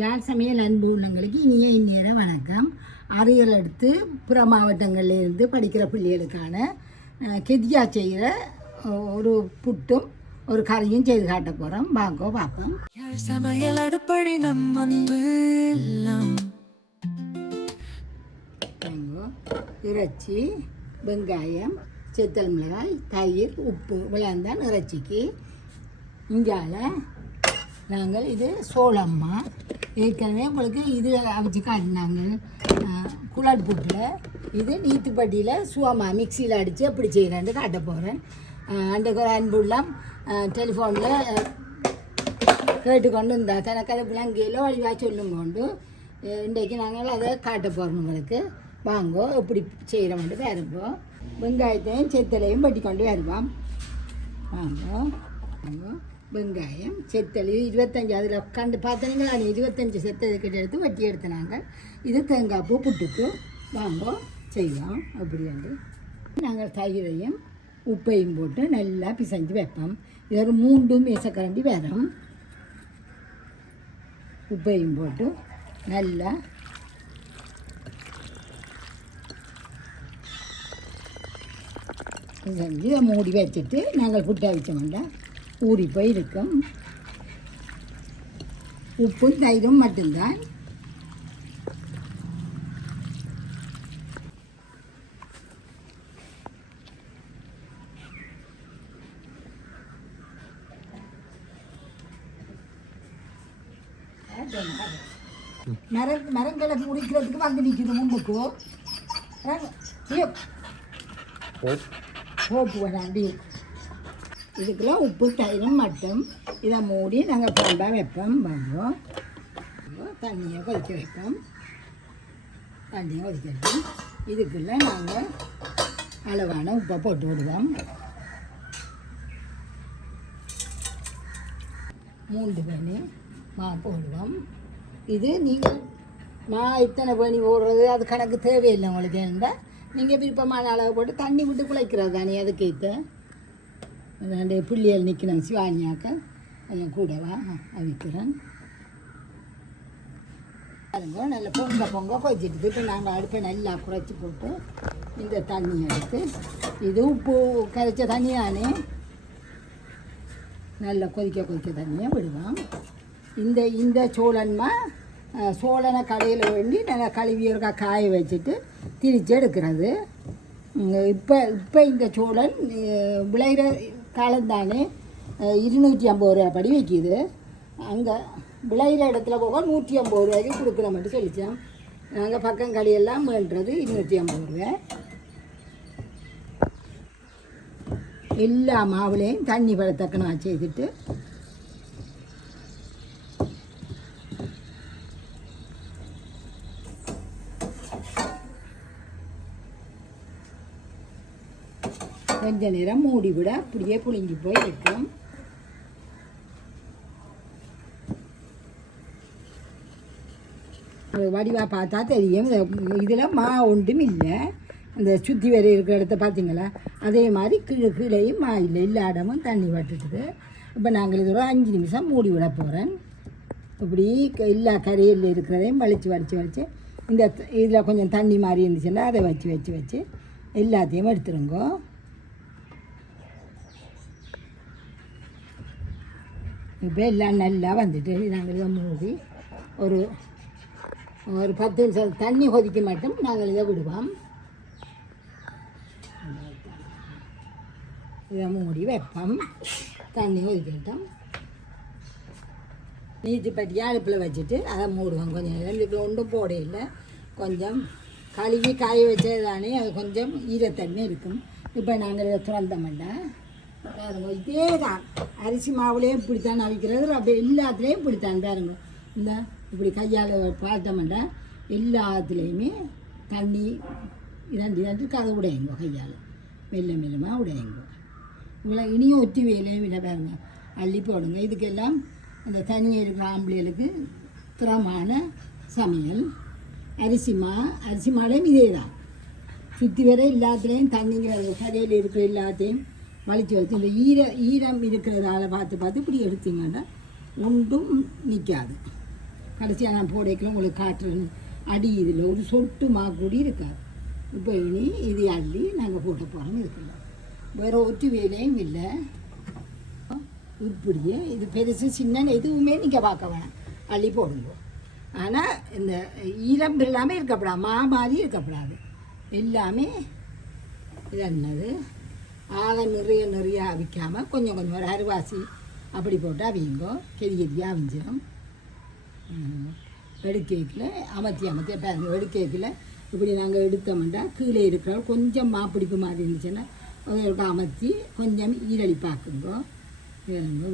யாழ் சமையல் அன்பு உள்ளங்களுக்கு இனிய இந்நேரம் வணக்கம். அறிவியல் எடுத்து புற மாவட்டங்கள்லேருந்து படிக்கிற பிள்ளைகளுக்கான கெதியா செய்கிற ஒரு புட்டும் ஒரு கறியும் செய்து காட்ட போகிறோம். வாங்கோ பார்ப்போம். சமையல் அடுப்படி நம்ம வாங்கோ இறைச்சி, வெங்காயம், செத்தல் மிளகாய், தயிர், உப்பு விளையாந்தான் இறைச்சிக்கு. இங்கால நாங்கள் இது சோளம்மா ஏற்கனவே உங்களுக்கு இது அவிச்சு காட்டினாங்க குழல் புட்டில். இது நீத்துப்பட்டியில் சுவமா மிக்சியில் அடித்து எப்படி செய்கிறேன்னு காட்ட போகிறேன். அன்றைக்கு ஒரு அன்புள்ளம் டெலிஃபோனில் கேட்டுக்கொண்டு இருந்தால் தனக்கு அதை விளங்கையில் வழிவாக சொல்லும் கொண்டு இன்றைக்கு நாங்கள் அதை காட்ட போகிறோம். உங்களுக்கு வாங்கோ எப்படி செய்கிறோம்ட்டு வரும்போ வெங்காயத்தையும் செத்தலையும் பட்டி கொண்டு வருவோம். வாங்கோ வாங்கோ வெங்காயம், செத்தலி 25 அதில் கண்டு பார்த்தீங்களா, 25 செத்ததுக்கிட்ட எடுத்து வட்டி எடுத்துனாங்க. இது தேங்காய் பூ புட்டுக்கு. வாங்கோ செய்வோம். அப்படி வந்து நாங்கள் தயிரையும் உப்பையும் போட்டு நல்லா பிசைஞ்சு வைப்போம். இது ஒரு 3 மேசக்கரண்டி வரும். உப்பையும் போட்டு நல்லா பிசைஞ்சு இதை மூடி வச்சுட்டு நாங்கள் புட்டை வச்சோம்னா ஊறி போய் இருக்கும். உப்பும் தயிரும் மட்டும்தான். மரங்களை முடிக்கிறதுக்கு வந்து நிற்குது முன்னுக்கு போப்பு வேண்டாண்டி. இதுக்குள்ள உப்பு தயிரும் மட்டும் இதை மூடி நாங்கள் குழம்பாக வைப்போம். வாங்குவோம். தண்ணியை கொதிக்க வைப்போம். தண்ணியை கொதிக்கட்டும். இதுக்குள்ளே நாங்கள் அளவான உப்பை போட்டு விடுவோம். 3 பேனி மா போடுவோம். இது நீங்கள் மா இத்தனை பேனி போடுறது அது கணக்கு தேவையில்லை உங்களுக்கு. என்ன நீங்கள் விருப்பமான அளவு போட்டு தண்ணி விட்டு குழைக்கிறது தானே. அதுக்கேற்ற ரெண்டு புள்ளியல் நிற்கணும். சிவானியாக்க கொஞ்சம் கூடவா அவிக்கிறேன். பாருங்க நல்லா பொங்க கொதிச்சிட்டு இப்போ நாங்கள் அடுப்பை நல்லா குறைச்சி போட்டு இந்த தண்ணி எடுத்து இது உப்பு கரைச்ச தண்ணி தானே நல்லா கொதிக்க தண்ணியை விடுவோம். இந்த சோளனை கடையில் வேண்டி நல்லா கழுவியற்கா காய வச்சுட்டு திரிச்சு எடுக்கிறது. இப்போ இந்த சோளன் விளைகிற காலந்தானே 250 ரூபா படி விற்கிது. அங்கே விளையிற இடத்துல போக 150 ரூபாய்க்கு கொடுக்குற மட்டும் சொல்லித்தோம். நாங்கள் பக்கம் கடையெல்லாம் வேண்டுறது 250 ரூபா. எல்லா மாவுலேயும் தண்ணி பழத்தக்கனா செய்துட்டு கொஞ்ச நேரம் மூடி விட அப்படியே புளிஞ்சு போய் இருக்கும். வடிவாக பார்த்தா தெரியும். இதில் மா ஒன்றும் இல்லை. அந்த சுற்றி வர இருக்கிற இடத்த பார்த்தீங்களா, அதே மாதிரி கீழேயும் மா இல்லை. எல்லா இடமும் தண்ணி பட்டுட்டுது. இப்போ நாங்கள் இது ஒரு 5 நிமிஷம் மூடி விட போகிறேன். இப்படி எல்லா கரையில் இருக்கிறதையும் வலிச்சு இந்த இதில் கொஞ்சம் தண்ணி மாதிரி இருந்துச்சுன்னா அதை வச்சு எல்லாத்தையும் எடுத்துருங்கோ. இப்போ எல்லாம் நல்லா வந்துட்டு நாங்கள் இதை மூடி ஒரு 10 நிமிஷம் தண்ணி கொதிக்க மட்டும் நாங்கள் இதை விடுவோம். இதை மூடி வைப்போம். தண்ணி கொதிக்கட்டும். நீத்துப்பட்டியை அடுப்பில் வச்சுட்டு அதை மூடுவோம். கொஞ்சம் நேரம் இதுக்கு ஒன்றும் போட இல்லை. கொஞ்சம் கழுவி காய வச்சது தானே, அது கொஞ்சம் ஈரத்தன்மை இருக்கும். இப்போ நாங்கள் இதை திறந்தோம்னா பாருங்க, இதே தான் அரிசி மாவுலேயும் இப்படித்தான் அவிக்கிறது. அப்படி எல்லாத்துலேயும் இப்படித்தான் பாருங்க. இந்த இப்படி கையால் பார்த்தோம்னா எல்லாத்துலேயுமே தண்ணி 2 கதை உடையுங்க. கையால் மெல்லமாக உடையுங்க. இவ்வளோ இனியும் ஒத்தி வேலையும் இல்லை பாருங்க. அள்ளி போடுங்க. இதுக்கெல்லாம் அந்த தனியாக இருக்கிற ஆம்பளைகளுக்கு திறமான சமையல். அரிசி மாலையும் இதே தான். சுற்றி வர எல்லாத்துலேயும் தண்ணிங்க கரையில் இருக்கிற எல்லாத்தையும் வலிச்சு இந்த ஈரம் இருக்கிறதால பார்த்து இப்படி எடுத்தீங்கன்னா ஒன்றும் நிற்காது. கடைசியாக நான் போடைக்கல உங்களுக்கு காட்டுறேன். அடி இதில் ஒரு சொட்டு கூடி இருக்காது. இப்போ இனி இது அள்ளி நாங்கள் போட்ட போகிறோம். இருக்குல்ல வேறு ஒற்று வேலையும் இல்லை. இப்படியே இது பெருசு சின்ன எதுவுமே நீங்கள் பார்க்க வேணாம், அள்ளி போடுங்க. ஆனால் இந்த ஈரம் இல்லாமல் இருக்கப்படாது, மாதிரி இருக்கப்படாது. எல்லாமே இது என்னது ஆக நிறைய அவிக்காமல் கொஞ்சம் கொஞ்சம் ஒரு அரிவாசி அப்படி போட்டு அவியுங்கோ. கெதியாக அவிஞ்சிடும். எடுக்கேக்கில் அமர்த்தி பாருங்க. எடுக்கேக்கில் இப்படி நாங்கள் எடுத்தோம்னா கீழே இருக்கிற கொஞ்சம் மாப்பிடிப்பு மாதிரி இருந்துச்சுன்னா அதோட அமர்த்தி கொஞ்சம் ஈரழி பார்க்குங்கோ.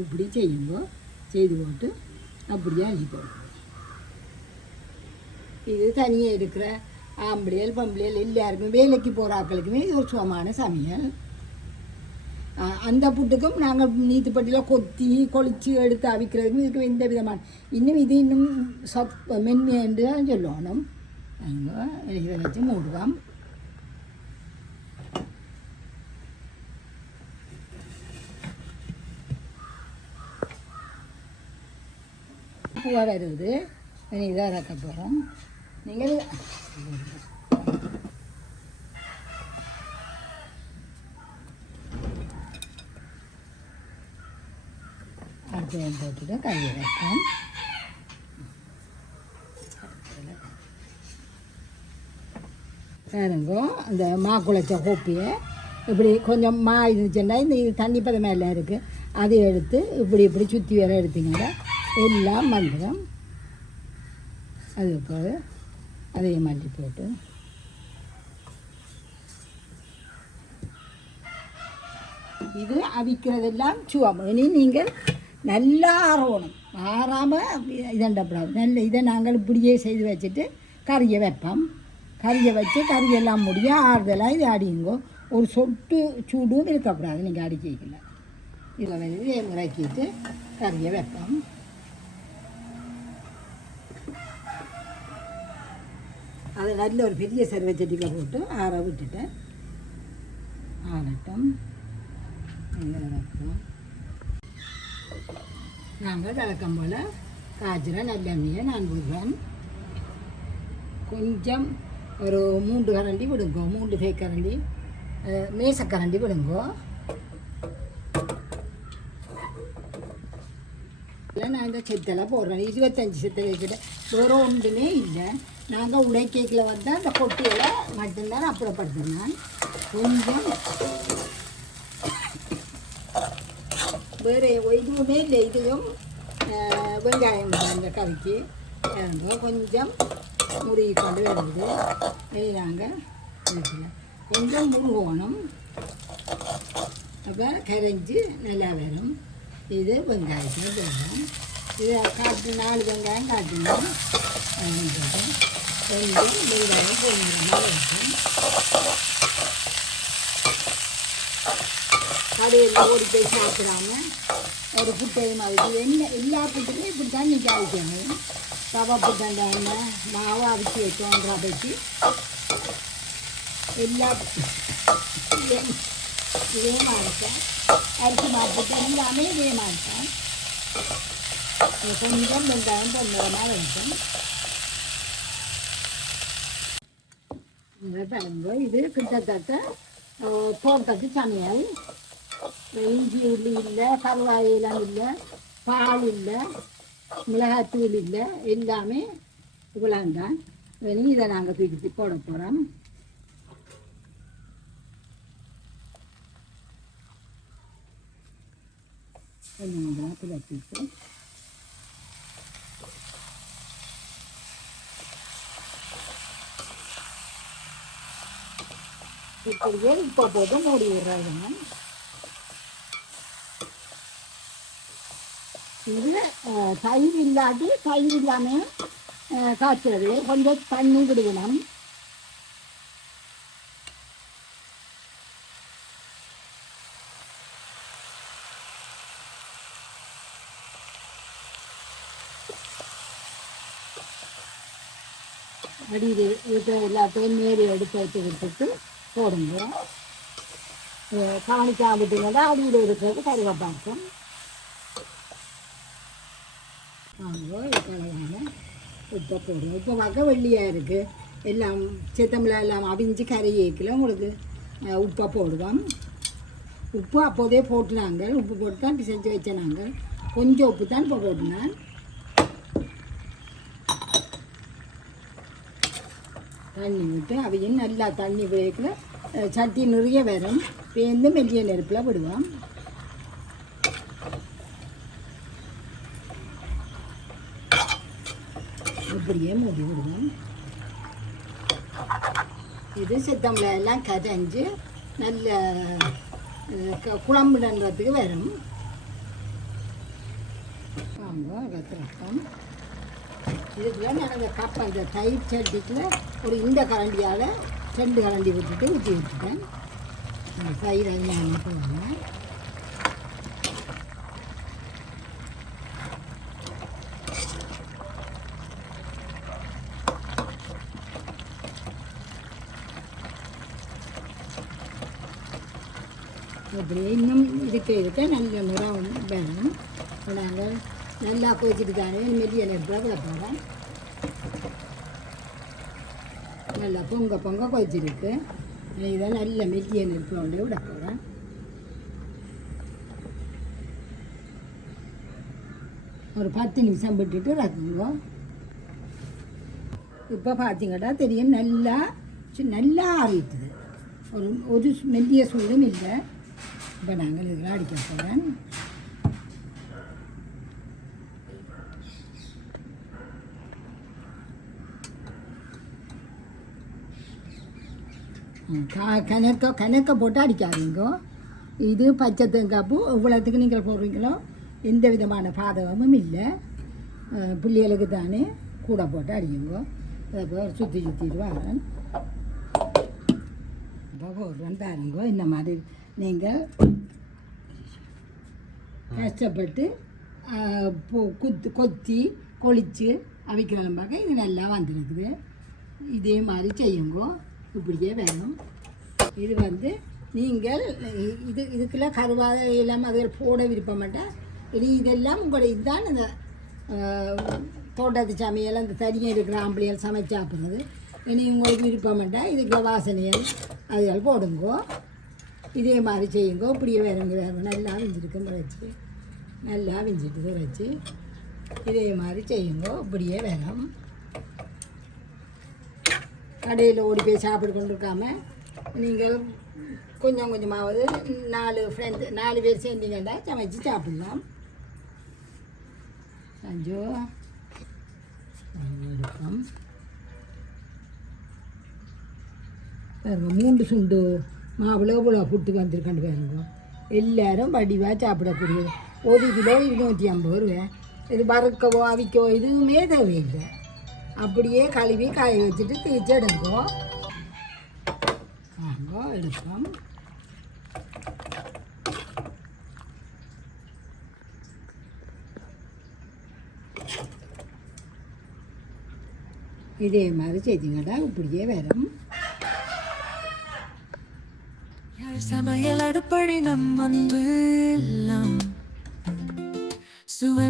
இப்படி செய்யுங்கோ. செய்து போட்டு அப்படியே அள்ளி போடுங்க. இது தனியாக இருக்கிற ஆம்பளையல் பொம்பளையல் எல்லாருமே வேலைக்கு போகிற ஆக்களுக்குமே இது ஒரு சுகமான சமையல். அந்த புட்டுக்கும் நாங்கள் நீத்துப்பட்டியில் கொத்தி கொளித்து எடுத்து அவிக்கிறதுக்கும் இதுக்கு எந்த விதமான இன்னும் இது இன்னும் மென்மை என்று தான் சொல்லணும். நாங்கள் இதை வச்சு மூடுவோம். பூவாக வருது. இதை இறக்க போகிறோம். நீங்கள் அடுத்து போட்டுட்டு கையை வைப்போம். பாருங்கோ அந்த குழச்ச கோப்பியை இப்படி கொஞ்சம் இருந்துச்சுன்னா இந்த தண்ணி பதம் எல்லாம் இருக்குது, அதை எடுத்து இப்படி சுற்றி வேற எடுத்தீங்கன்னா எல்லாம் வந்துடும். அதுக்கு அதையும் மல்லி போட்டு இது அவிக்கிறதெல்லாம் சுவம். இனி நீங்கள் நல்லா ஆறணும். ஆறாமல் இதண்டப்படாது. நல்ல இதை நாங்கள் இப்படியே செய்து வச்சுட்டு கறியை வைப்போம். கறியை வச்சு கறியெல்லாம் முடிய ஆறுதலாக இது அடியுங்கோ. ஒரு சொட்டு சூடும் இருக்கக்கூடாது. நீங்கள் அடிக்கல இதில் வந்து இறக்கிட்டு கறியை வைப்போம். அதை நல்ல ஒரு பெரிய சர்வை சட்டியில் போட்டு ஆற விட்டுட்டேன். ஆறட்டும். இறக்கும். நாங்கள் வழக்கம் போல் காய்ச்சிற நல்லெண்ணெயை நான் விடுறேன். கொஞ்சம் ஒரு 3 கரண்டி விடுங்கோ. 3 தேக்கரண்டி மேசக்கரண்டி விடுங்கோ. இல்லை நான் இந்த செத்தெல்லாம் போடுறேன். 25 செத்தல் வச்சுட்டு வேறு ஒன்றுமே இல்லை. நாங்கள் உடைக்கேக்கில் வந்து அந்த கொட்டியில் மட்டும்தான் அப்புறப்படுத்தினேன். கொஞ்சம் வேறு எதுவுமே இல்லை. இதையும் வெங்காயம் அந்த கறிக்கு கொஞ்சம் முருகி கொண்டு வருது. நாங்கள் கொஞ்சம் முருகணும். அப்போ கரைஞ்சி நல்லா வரும். இது வெங்காயத்தில் போடுறோம். இதை காட்டு 4 வெங்காயம் காட்டணும். கொஞ்சம் வெங்காயம் பொருள் இருக்கும். கடையில் ஓடி போய் சாப்பிடாம ஒரு புட்டையும் அவிச்சு எல்லா புட்டுமே இப்படி தான் நீங்கள் அவிக்கணும். ரவை புட்டாண்டாங்க மாவை அவிச்சு வைக்கணும். ரவைக்கு எல்லா இதே மாட்டேன். அரிசி மாப்பிட்டு எல்லாமே இதே மாட்டேன். கொஞ்சம் வெங்காயம் பொன்னரமாக இருக்கும். பாருங்க, இது கிட்டத்தட்ட தோட்டத்து சமையல். இஞ்சி உள்ளி இல்லை, கருவாயெல்லாம் இல்லை, பால் இல்லை, மிளகாத்தூள் இல்லை, எல்லாமே இவ்வளோந்தான். இதை நாங்கள் தூக்கி போட போகிறோம். கொஞ்சம் பிளப்பிட்டு இப்படியே இப்போ போட்டு மூடி விடுறாங்க. இது தயிர் இல்லாட்டி தயிர் இல்லாமல் காய்ச்சது. கொஞ்சம் தண்ணி விடுக்கணும். அடியில் இது எல்லாத்தையும் மேலே எடுத்து வச்சு விட்டுட்டு போடுங்க. காணிக்காம விட்டுங்கன்னா அடியில் இருக்கிறது கருவேப்பாக்கம். வாங்க கலவாங்க. உப்பை போடுவோம். இப்போ வகை வெள்ளியாக இருக்குது, எல்லாம் சித்தமில் எல்லாம் அவிஞ்சு கறி ஏக்கில் உங்களுக்கு உப்பை போடுவோம். உப்பு அப்போதே போட்டு நாங்கள் உப்பு போட்டு தான் செஞ்சு வச்ச நாங்கள் கொஞ்சம் உப்பு தான் இப்போ போட்டுனான். தண்ணி விட்டு அவையும் நல்லா தண்ணி வேக்கில் சட்டி நிறைய வரும், பேர்ந்து மெல்லிய நெருப்பில் விடுவோம். இப்படியே மூடி விடுவோம். இது சித்தமில் எல்லாம் கரைஞ்சி நல்ல குழம்புடன்றதுக்கு வரும். வாங்க கத்திரக்கம் இதுக்குள்ள நான் இந்த கப் அந்த தயிர் சட்டிக்குள்ள ஒரு இந்த கரண்டியால் 2 கரண்டி விட்டுட்டு ஊற்றி வச்சுட்டேன். தயிர் அஞ்சாங்க போடுங்க. அப்படியே இன்னும் இருக்க நல்ல நிறம் வேணும். நாங்கள் நல்லா கொதிச்சுட்டு தானே மெல்லிய நெருப்பில் விட போகிறோம். நல்லா பொங்க பொங்க கொதிச்சிருக்கு. இதை நல்ல மெல்லிய நெருப்பில் கொண்டு விட போகிறேன். ஒரு 10 நிமிஷம் விட்டுட்டு ரக்குங்க. இப்போ பார்த்தீங்கன்னா தெரியும் நல்லா ஆறிட்டுது. ஒரு மெல்லிய சூடும் இல்லை. இப்போ நாங்கள் இதெல்லாம் அடிக்க போகிறேன். கணக்க போட்டு அடிக்காதீங்க. இது பச்சை தேங்காய்ப்பூ இவ்வளோத்துக்கு நீங்கள் போடுறீங்களோ எந்த விதமான பாதகமும் இல்லை. பிள்ளைகளுக்கு தானே கூட போட்டு அடிக்குங்க. அதை சுற்றிட்டு வரேன். இப்போ போடுறேன் பாருங்க. இந்த மாதிரி நீங்கள் கஷ்டப்பட்டு கொத்தி கொளித்து அவிக்கலாம். இது நல்லா வந்துருக்குது. இதே மாதிரி செய்யுங்க. இப்படியே வேணும். இது நீங்கள் இதுக்குள்ள கருவாத இல்லாமல் அதில் போட விருப்ப மாட்டேன். இதெல்லாம் உங்களுடைய இதுதான் இந்த தோட்டத்து சமையல் அந்த தனியாக இருக்கிற ஆம்பளையால் சமைச்சு சாப்பிட்றது. இனி உங்களுக்கு விருப்ப மாட்டேன். இதுக்குள்ள வாசனையல் அதுகள் போடுங்கோ. இதே மாதிரி செய்யுங்கோ. இப்படியே வேறு நல்லா விஞ்சிருக்கு வச்சு நல்லா விஞ்சிட்டு வச்சு இதே மாதிரி செய்யுங்கோ. இப்படியே வேணும். கடையில் ஓடி போய் சாப்பிட்டு கொண்டு இருக்காமல் நீங்கள் கொஞ்சம் கொஞ்சமாவது 4 பேர் சேர்ந்தீங்கன்னா சமைச்சு சாப்பிடலாம். சஞ்சோ இருக்கும் பாருங்க. 3 சுண்டு மாவில் இவ்வளோ புட்டு வந்துருக்காண்டு பாருங்க. எல்லோரும் வடிவாக சாப்பிடக்கூடியது. 1 கிலோ 250 ரூபா. இது வறுக்கவோ அவிக்கவோ இதுவுமே தேவையில்லை. அப்படியே கழுவி காய வச்சுட்டு தேய்ச்சி எடுங்கோ. வாங்கோ எடுப்போம். இதே மாதிரி செய்திங்கடா இப்படியே வரும். சமையல் அடுப்படி நம்ம சுவை